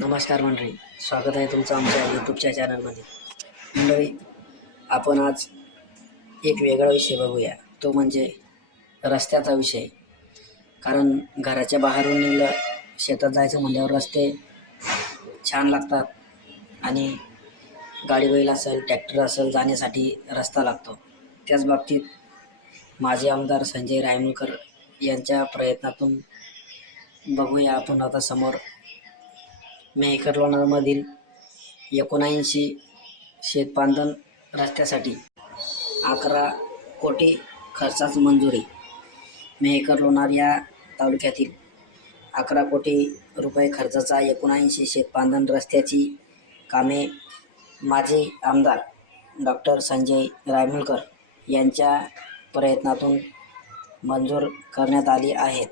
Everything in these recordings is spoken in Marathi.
नमस्कार मंडळी, स्वागत आहे तुमचं आमच्या यूट्यूबच्या चॅनलमध्ये. मंडळी, आपण आज एक वेगळा विषय बघूया, तो म्हणजे रस्त्याचा विषय. कारण घराच्या बाहेरून निघलं, शेतात जायचं म्हणल्यावर रस्ते छान लागतात आणि गाडी बैल असेल, ट्रॅक्टर असेल, जाण्यासाठी रस्ता लागतो. त्याच बाबतीत माजी आमदार संजय रायमुलकर यांच्या प्रयत्नातून बघूया आपण आता समोर मेहकर लोणारमधील 79 शेतपांधन रस्त्यासाठी 11 कोटी खर्चाच मंजुरी. मेहकर लोणार या तालुक्यातील 11 कोटी रुपये खर्चाचा 79 शेतपांधन रस्त्याची कामे माजी आमदार डॉक्टर संजय रायमुलकर यांच्या प्रयत्नातून मंजूर करण्यात आली आहेत.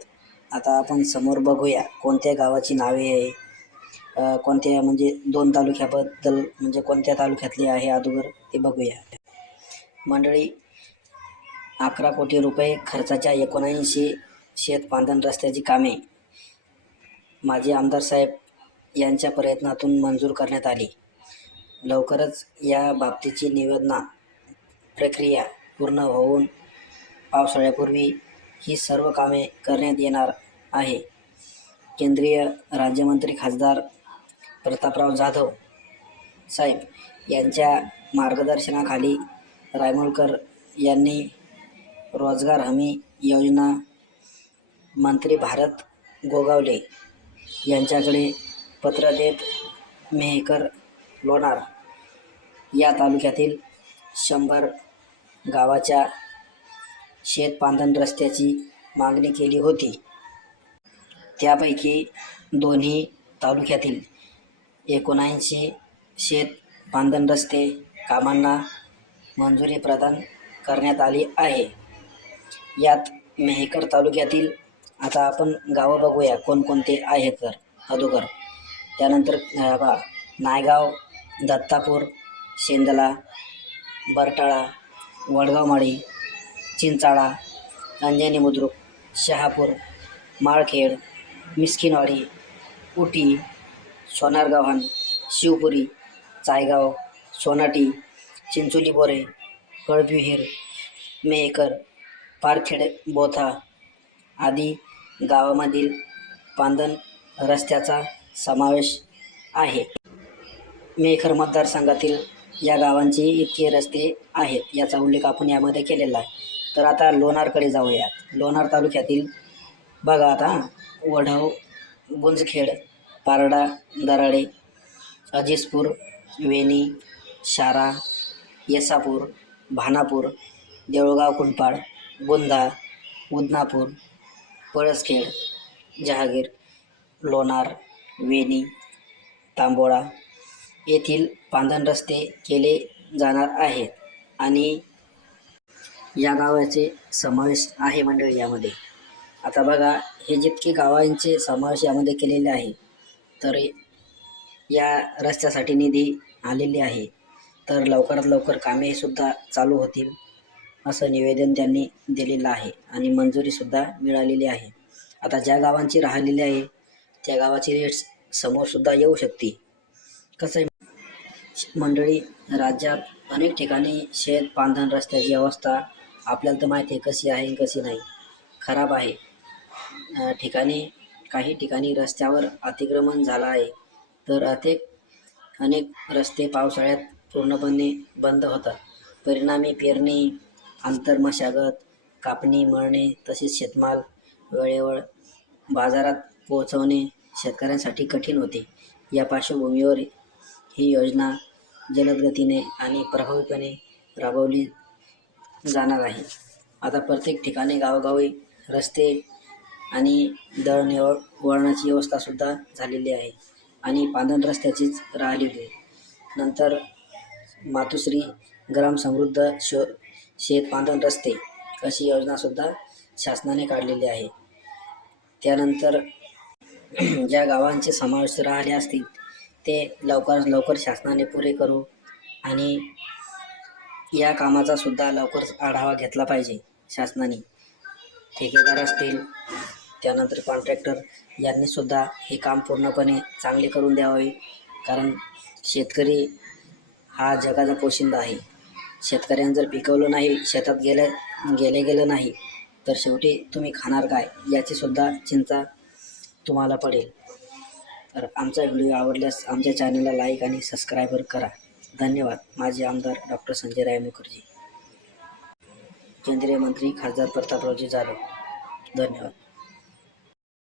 आता आपण समोर बघूया कोणत्या गावाची नावे आहे, कोणत्या म्हणजे 2 तालुक्याबद्दल म्हणजे कोणत्या तालुक्यातली आहे अगोदर ते बघूया. मंडळी, 11 कोटी रुपये खर्चाच्या 79 शेतपांधन रस्त्याची कामे माजी आमदार साहेब यांच्या प्रयत्नातून मंजूर करण्यात आली. लवकरच या बाबतीची निविदा प्रक्रिया पूर्ण होऊन पावसाळ्यापूर्वी ही सर्व कामे करण्यात येणार आहे. केंद्रीय राज्यमंत्री खासदार प्रतापराव जाधव साहेब यांच्या मार्गदर्शनाखाली रायमुलकर यांनी रोजगार हमी योजना मंत्री भारत गोगावले यांच्याकडे पत्र देत मेहकर लोणार या तालुक्यातील 100 गावाच्या शेतपांधन रस्त्याची मागणी केली होती. त्यापैकी दोन्ही तालुक्यातील 79 शेतपांधन रस्ते कामांना मंजुरी प्रदान करण्यात आली आहे. यात मेहकर तालुक्यातील आता आपण गावं बघूया कोणकोणते आहेत तर अगोदर. त्यानंतर नायगाव, दत्तापूर, शेंदला, बरटाळा, वडगावमाळी, चिंचाळा, अंजनी बुद्रुक, शहापूर, माळखेड, मिस्किनवाडी, उटी, सोनारगव्हाण, शिवपुरी, चायगाव, सोनाटी, चिंचोली बोरे, कळविहीर, मेहकर, पारखेड, बोथा आदी गावामधील पांधन रस्त्याचा समावेश आहे. मेहकर मतदारसंघातील या गावांचे इतके रस्ते आहेत याचा उल्लेख आपण यामध्ये केलेला आहे. तर आता लोणारकडे जाऊया. लोणार तालुक्यातील बघा आता वढव, गुंजखेड, पारडा, दराडे, अजिसपूर, वेणी, शारा, येसापूर, भानापूर, देऊळगाव, कुंपाड, बुंधा, उदनापूर, पळसखेड, जहागीर, लोणार, वेणी, तांबोळा येथील पांधन रस्ते केले जाणार आहेत आणि या गावाचे समावेश आहे मंडळी यामध्ये. आता बघा, हे जितके गावांचे समावेश यामध्ये केलेले आहे तर या रस्त्यासाठी निधी आलेली आहे. तर लवकरात लवकर कामे सुद्धा चालू होतील असं निवेदन त्यांनी दिलेलं आहे आणि मंजुरीसुद्धा मिळालेली आहे. आता ज्या गावांची राहिलेली आहे त्या गावाची रेट्स समोरसुद्धा येऊ शकते. कसं आहे मंडळी, राज्यात अनेक ठिकाणी शेतपांधन रस्त्याची अवस्था आपल्याला तर माहिती आहे कशी आहे कशी नाही, खराब आहे. काही ठिकाणी रस्त्यावर अतिक्रमण झालं आहे तर अनेक रस्ते पावसाळ्यात पूर्णपणे बंद होतात. परिणामी पेरणी, आंतरमशागत, कापणी, मळणे तसेच शेतमाल वेळेवर बाजारात पोहोचवणे शेतकऱ्यांसाठी कठीण होते. या पार्श्वभूमीवर ही योजना जलद गतीने आणि प्रभावीपणे राबवली जाणार आहे. आता प्रत्येक ठिकाणी गावोगावी रस्ते आणि दळणवळणाची व्यवस्थासुद्धा झालेली आहे आणि पांधन रस्त्याचीच राहिलेली आहे. नंतर मातोश्री ग्रामसमृद्ध शेतपांधन रस्ते अशी योजनासुद्धा शासनाने काढलेली आहे. त्यानंतर ज्या गावांचे समावेश राहिले असतील ते लवकरात लवकर शासनाने पुरे करू आणि या कामाचा सुद्धा लवकर आढावा घेतला पाहिजे शासनाने. ठेकेदार असतील त्यानंतर कॉन्ट्रॅक्टर यांनी सुद्धा हे काम पूर्णपणे चांगले करून द्यावे, कारण शेतकरी हा जगाचा पोशिंदा आहे. शेतकऱ्यांनी जर पिकवलं नाही, शेतात गेलं नाही, तर शेवटी तुम्ही खाणार काय याची सुद्धा चिंता तुम्हाला पडेल. तर आमचा व्हिडिओ आवडल्यास आमच्या चॅनलला लाईक आणि सबस्क्राईबर करा. धन्यवाद. माजी आमदार डॉक्टर संजय राय मुखर्जी, केंद्रीय मंत्री खासदार प्रतापरावजी जाधव. धन्यवाद.